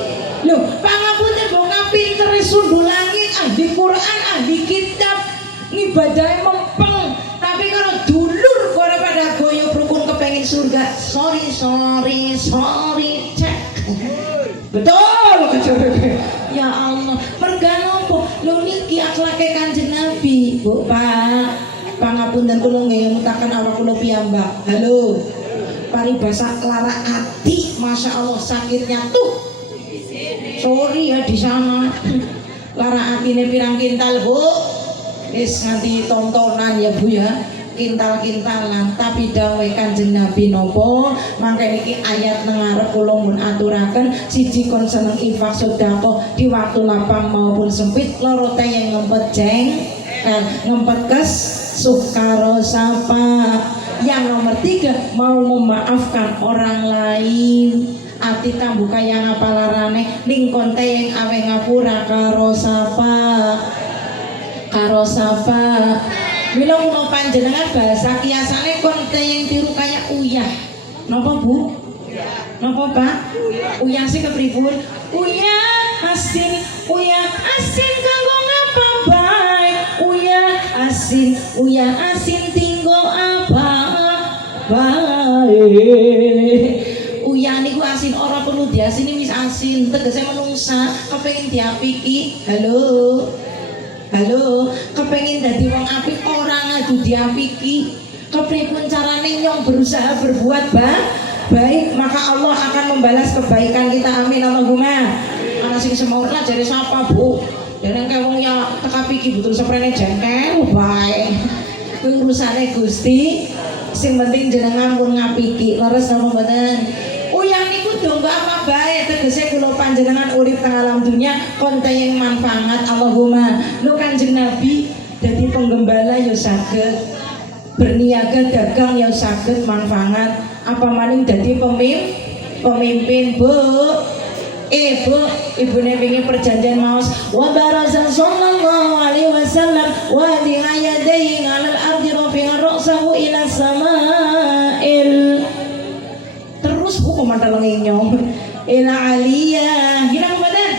Lho, pangapunten bongka pinter sundul langit, ahli Quran, ahli kitab, ngibadahe mempeng, tapi karo dulur ora pada goyo rukun kepengin surga. Sorry, cek. Betul kejare. Ya Allah, merga nopo? Lho niki akhlake Kanjeng Nabi, Bu Pak. Pangapunten kula ngayemutaken awak kula piyambak. Halo. Paribasa lara ati, Masya Allah sakitnya tuh. Sorry ya di sana. Lara atine pirang kintal, Bu? Wis nganti tontonan ya, Bu ya. Kintal-kintalan, tapi dawuh Kanjeng Nabi nopo mangke niki ayat nang ngarep kula mun aturaken siji kon seneng infak sedekah di waktu lapang maupun sempit, loro tayang ngempet ngempet kes sukaro sapa. Yang nomor 3 mau memaafkan orang lain. Ati tambu kaya ngapalarane ning konte yang awe ngapura karo sapa. Mila kula panjenengan bahasa kiasane konte yang tiru kaya uyah. Napa Bu? Napa Pak? Uyah sing kepripun? Uyah asin kanggo ngapa bae? Uyah asin tinggo apa bae? Uyah niku asin ora perlu diasini wis asin, tegese menungsa kepengin diapiki. Halo, kepengin dadi wong apik ora ngadu diapiki. Kepripun carane nyong berusaha berbuat baik, maka Allah akan membalas kebaikan kita. Amin Allahumma. Ana sing semoga jare sapa, Bu? Dereng ke wong ya tekapiki betul seprene jengkel bae. Kuwi urusane Gusti. Sing penting jenengan pun ngapiki. Leres napa mboten? Uyah niku donggo apa bae, tegese kula panjenengan urip teng alam dunya konten yang manfaat. Allahumma. Lu Kanjeng Nabi dadi penggembala ya saged, berniaga dagang ya saged manfaat, apa maning dadi pemimpin, Bu. Bu, ibune wingi perjanjian maos wa barazan sallallahu alaihi wasallam wa di ayadai 'alal ardi rafi'a ra'sahu ila sama'il. Terus Bu komandan ngenyong ila aliyah gila kemudian.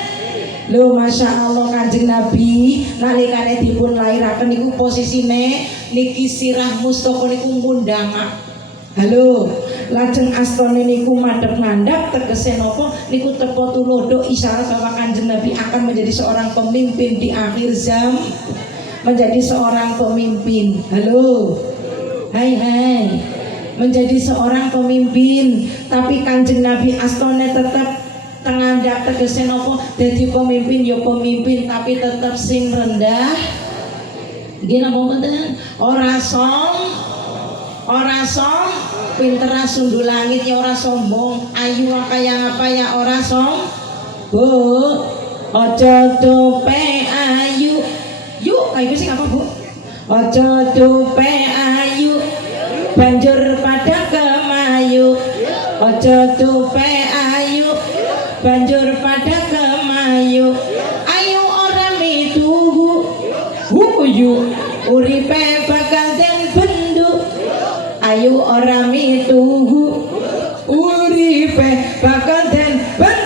Lho Masya Allah Kanjeng Nabi nalikane dipun lairaken niku posisine niki sirah Mustofa niku ngundang. Halo, lajeng astane niku madhep ngandhap tegese napa niku tepo tulodo isyarat bahwa Kanjeng Nabi akan menjadi seorang pemimpin di akhir zaman, menjadi seorang pemimpin. Halo. Hai. Menjadi seorang pemimpin, tapi Kanjeng Nabi astane tetap tengandhap tegese napa dadi pemimpin ya pemimpin tapi tetap sing rendah. Nggih napa mboten? Ora song, pinter sundul langit ya ora sombong, ayu kaya apa ya ora Bu. Aja tupe ayu. Yuk, ayo sing apa, Bu? Aja tupe ayu. Banjur pada kemayu. Aja tupe ayu. Banjur pada kemayu. Ayu ora mituhu. Huyu uripe bakal den bendu. Ayu ora mituhu uripe bakal den bendu.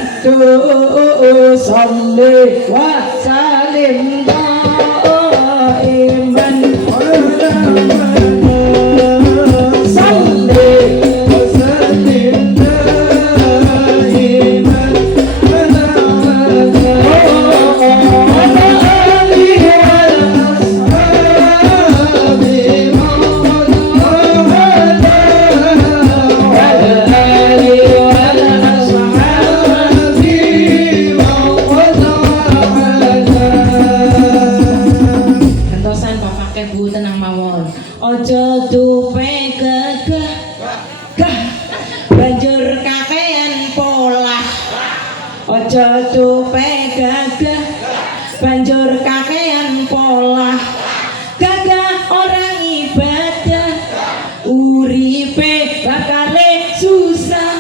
Salli wa salim daiman salli wa salim daiman gagah banjur kakean pola gagah orang ibadah uripe bakale susah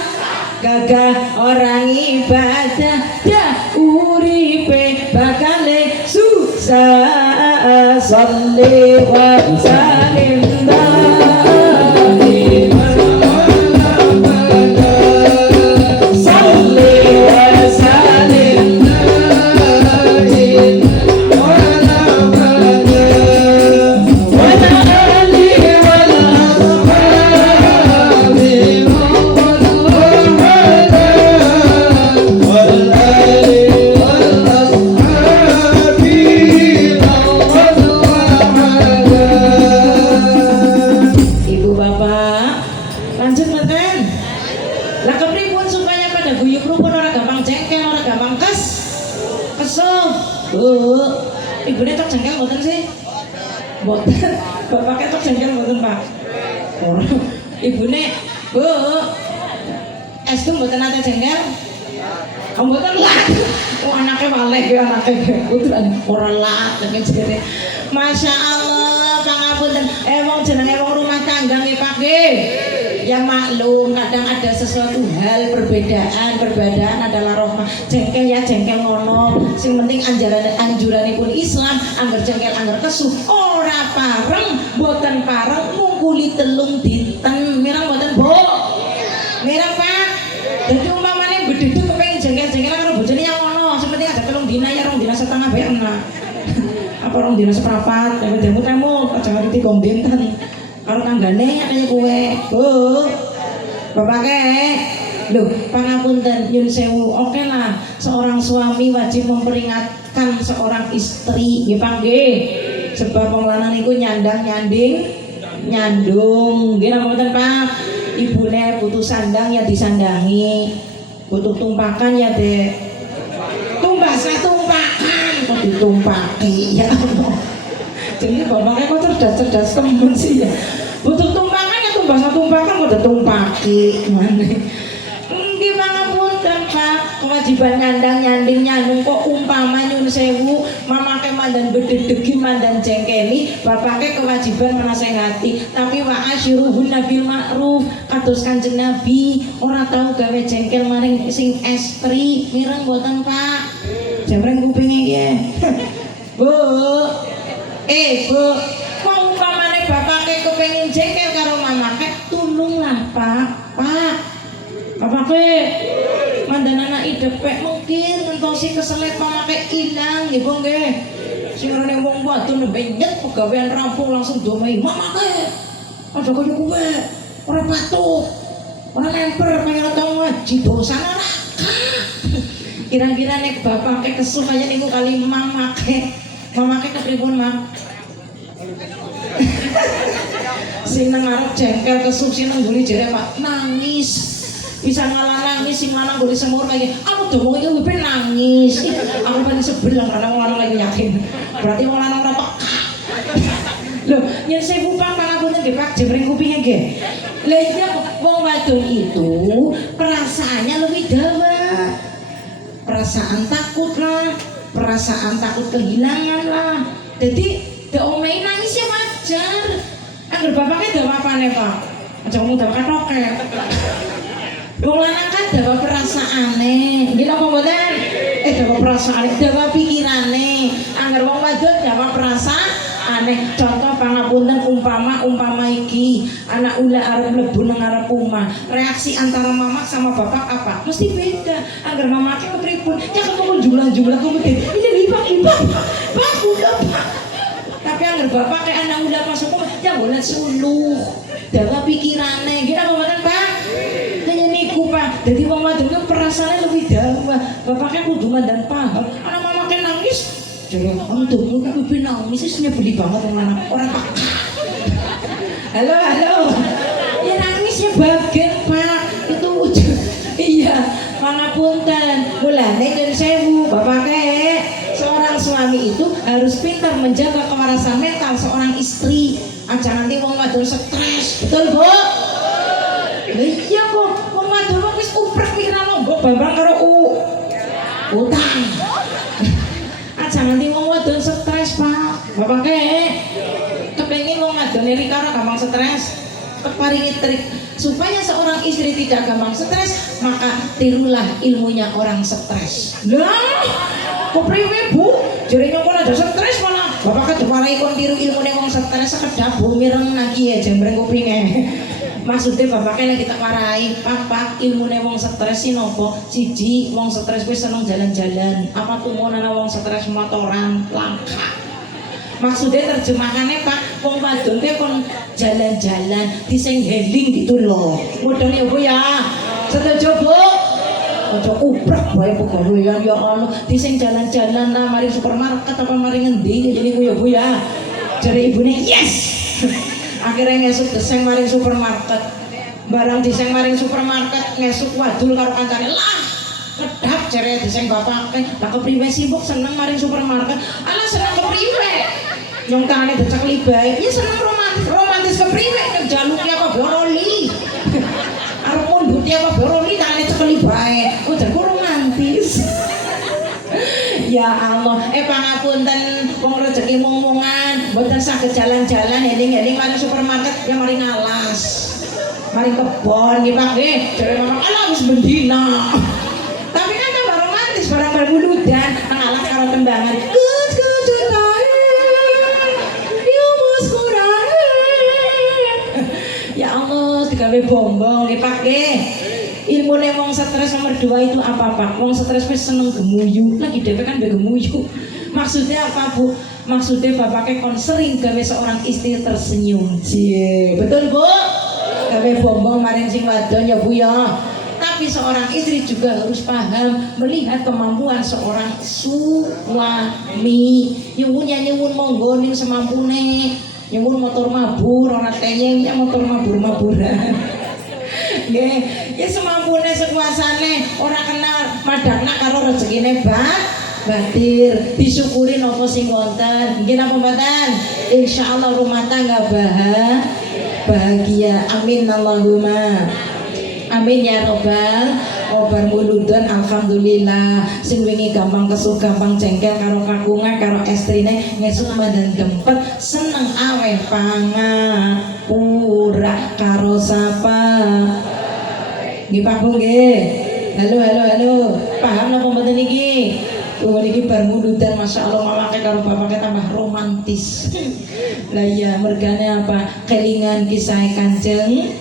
gagah orang ibadah dah uripe bakale susah salli wa sallim ibunya tok jengkel mboten sih? Mboten. Bapaknya tok jengkel mboten, Pak? Ora. Ibune, Bu. Es tuh mboten nate jengkel? Mboten lah. Oh anaknya waleh ya anaknya putra ora lah jenenge jere. Masya Allah, pangapunten. Wong jenenge wong rumah tangga nggih, Pak nggih. Ya maklum kadang ada sesuatu hal perbedaan adalah rahmah. Jengkel ya jengkel ngono sing penting anjuranipun Islam angger jengkel angger kesu ora pareng boten pareng mungkuli telung dinten mirang boten Bu mirang Pak jadi umpamane bedhedhe kepengin jengkel-jengkel karo bojone yang ngono sing penting ada telung dina ya rong dina setengah bae enak apa rong dina seprapat temu aja ngerti kong dinten karo tanggane kaya kowe Bu bapake loh pangapunten nyun sewu oke lah seorang suami wajib memperingatkan seorang istri nggih Pak nggih sebab wong lanang niku nyandang-nyanding nyandung nggih napa mboten Pak ibune butuh sandang ya disandangi butuh tumpakan ya tumpakan kok ditumpaki ya Allah jadi bapaknya kok cerdas temen sih ya butuh tumpakan ya tumpakan kok ditumpaki mana nggih pangapunten Pak kewajiban nyanding kok umpama nyun sewu mamake mandan bedhedhegi mandan jengkeli bapake kewajiban menasehati tapi wa asyiruhunna bil ma'ruf kados Kanjeng Nabi ora tau gawe jengkel maring sing estri mireng mboten Pak jemreng kupinge iki Bu Bu kok umpamane bapake kepengin jengkel karo mamake tulunglah Pak bapake mandan anak idepek mungkin ngentosi keselet mamake ilang nggih Bu nggih sing rene wong wadon benyet pegawean rampung langsung domai mamake aja kaya kowe ora patuh ora lemper kaya tau ngaji dosa neraka kira-kira nek bapake kesuh kaya niku kali mamake kepripun Mak sing nang arep jengkel kesuh sing nang guri jere Pak nangis bisa ngalah nangis sing lanang guri semur kaya aku domong iki wepe nangis aku paling sebel karena wong lanang lagi yakin berarti wong lanang ora peka lho yen sewu Pak pangapunten nggih Pak jemreng kupinge nggih lha iya wong wadon itu perasaannya lebih dawa perasaan takut lah perasaan takut kehilangan lah jadi diomehin nangis ya wajar anggar bapaknya dawa apane Pak aja ngomong dawa katoke wong lanang kan dawa perasaane nggih napa mboten dawa perasaane dawa pikirane anggar wong wadon dawa perasaane contoh pangapunten umpama iki anak ula arep mlebu nang arep omah reaksi antara mama sama bapak apa mesti beda anggar mamake kepripun ya ketemu jumlah kemudian ini Pak udah Pak tapi anggar bapak kayak anak ula masuk omah ya boleh suluh dawa pikirane nggih apa mboten Pak kaya niku Pak dadi wong wadon perasaane lebih dawa bapaknya kudu mandan paham anak mamake nangis jadi untuk aku nangis sih nyebeli banget wong lanang ora Pak halo ya nangisnya bagian Pak itu wujud iya pangapunten mulane nyun sewu bapake seorang suami itu harus pintar menjaga kewarasan mental seorang istri aja nanti wong wadon stres betul Bu iya kok wong wadon wis uprek pikiran mbok bambang karo utang. Aja nganti wong wadon stres, Pak. Bapak kepengin wong wadon iri karo gampang stres. Keparingi trik supaya seorang istri tidak gampang stres, maka tirulah ilmunya orang stres. Lah, kok priwe Bu? Jare nyokon aja stres malah. Bapak keduparai kon tiru ilmune wong stres sekedap bumi reng lagi ya jembreng kupinge. Maksudnya bapaknya lagi tak warai, Pak ilmune wong stres sih nopo? Siji, wong stres wis seneng jalan-jalan. Apa tuh mau nana wong stres motoran langka? Maksudnya terjemahannya Pak, wong wadon teh kon jalan-jalan diseng heling gitu loh. Mudeng ya Bu ya. Setuju Bu? Aja ubrak bae pegawean ya Allah. Diseng jalan-jalan lah mari supermarket apa mari ngendi jadi Bu ya Bu ya. Jare ibune yes. Akhirnya ngesuk deseng maring supermarket. Barang diseng maring supermarket ngesuk wadul karo kancane lah. Kedap jare deseng bapake. Lah kepriwe sibuk seneng maring supermarket. Alah seneng kepriwe? Nyong tangane decek libae. Ya seneng romantis. Romantis kepriwe nyong jaluki apa boroli. Arep munduti apa boroli tangane cekeli bae. Oh jago romantis. Ya Allah, pangapunten wong rezeki mung-mungan, mboten saged jalan-jalan eling-eling maring supermarket ya mari ngalas. Mari kebon nggih Pak nggih. Jare mama alah wis bendina. Tapi kan tambah romantis barang berbuludan ngalas karo tembangan. Ya Allah, digawe bombong nggih Pak nggih. Ilmune wong stres nomor 2 itu apa Pak? Wong stres wis seneng gemuyu, lagi dhewe kan gemuyu. Maksudnya apa Bu? Maksudnya bapaknya kon sering gawe seorang istri tersenyum. Cie, betul Bu? Gawe bombong maring sing wadon ya Bu ya. Tapi seorang istri juga harus paham melihat kemampuan seorang suami. Nyuwun monggo ning semampune. Nyuwun motor mabur ora teyeng ya motor mabur-maburan. Nggih, ya semampune sekuasane, ora kenal madakna karo rezekine batir. Disyukuri napa sing wonten. Nggih napa mboten? Insyaallah rumah tangga bahagia. Amin Allahumma. Amin ya robbal obar muludon. Alhamdulillah sing wingi gampang kesuk gampang jengkel karo kakungan karo estrine ngesuk mandan dempet seneng aweh pangapura karo sapa. Nggih Pak Bu nggih. Halo. Paham napa mboten iki? Niki bar muludan masyaallah mamake karo bapake tambah romantis. Lah iya mergane apa? Kelingan kisah Kanjeng.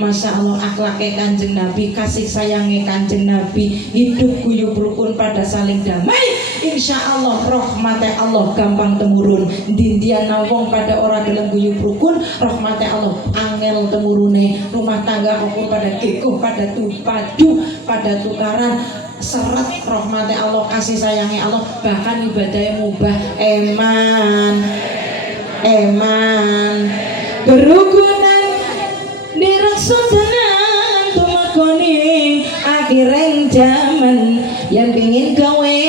Masya Allah akhlaknya Kanjeng Nabi, kasih sayangnya Kanjeng Nabi, hidup guyub rukun pada saling damai. Insya Allah rahmatnya Allah gampang temurun. Dindian nawong pada orang dalam guyub rukun, rahmatnya Allah angel temurune. Rumah tangga rukun pada kekuh, pada padu, pada tukaran. Seret rahmatnya Allah, kasih sayangnya Allah, bahkan ibadahnya mubah. Eman kerukunan direksodanan tumakoni akhireng zaman yang pingin gawe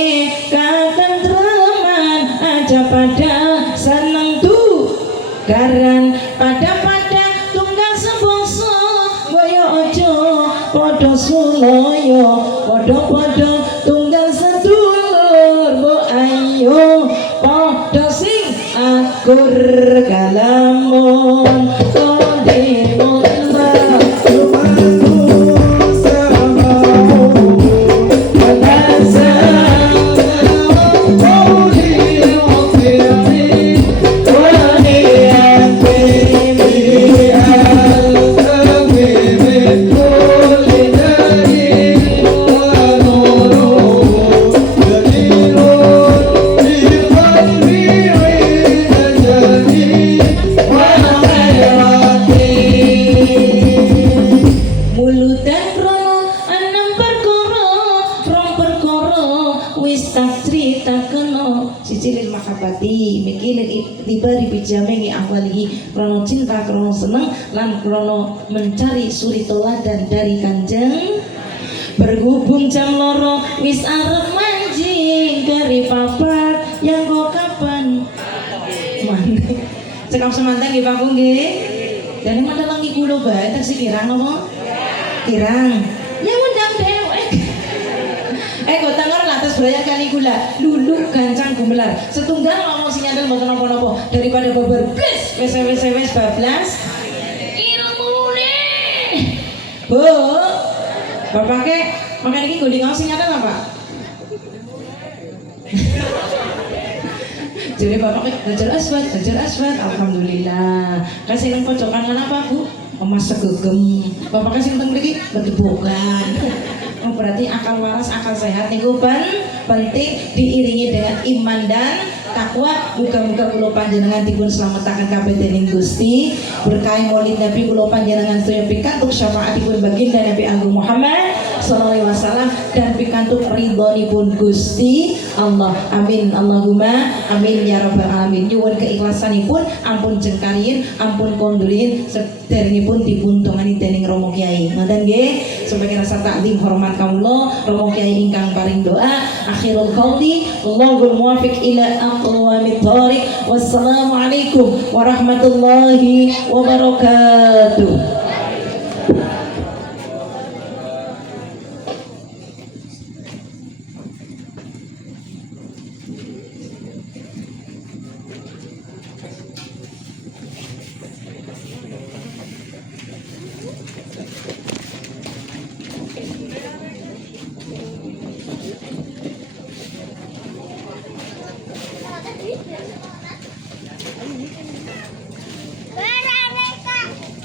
katentraman aja pada seneng tukaran pada tunggang sebongso boyo ojo podo suloyo podo tunggang sedulur bo ayo podo sing akur kalamun kodemu krono cinta, krono seneng, lan krono mencari suri toladan dari Kanjeng. Berhubung jam loro wis arep manjing dari papat yang kok kapan mandi cekap semanten nggih Pak nggih. Dan mana lagi kulo bae taksi kirang apa? Kirang. Ya undang dewek. Kok tenger latas braya kali gula, lulu gancang gumelar. Setunggal ngomong si nyandel mboten napa-napa daripada babar blas wes bablas. Ilmune. Bu. Bapake makan iki guling ngomong si nyandel apa? Jadi bapaknya hajar aswad, alhamdulillah. Kasih nang pojokan kenapa bu? Emas segegem. Bapak kasih teng mriki gedebokan. Oh, berarti akal waras, akal sehat niku penting diiringi dengan iman dan takwa. Muga-muga kula panjenengan dipun slametaken kabeh dening Gusti. Berkah Maulid Nabi kula panjenengan sedaya pikantuk syafaatipun baginda Nabi Agung Muhammad sallallahu alaihi wasallam dan pikantuk ridhonipun Gusti Allah. Amin. Allahumma amin ya rabbal alamin. Nyuwun keikhlasanipun ampun jengkarien, ampun kondulin sederengipun dipuntungani dening Romo Kiai. Ngoten nggih, sebagai rasa takdim hormat kawula Romo Kiai ingkang paring doa. Akhirul qauli Allahul muwaffiq ila aqwamit thoriq. Wassalamu alaikum warahmatullahi wabarakatuh.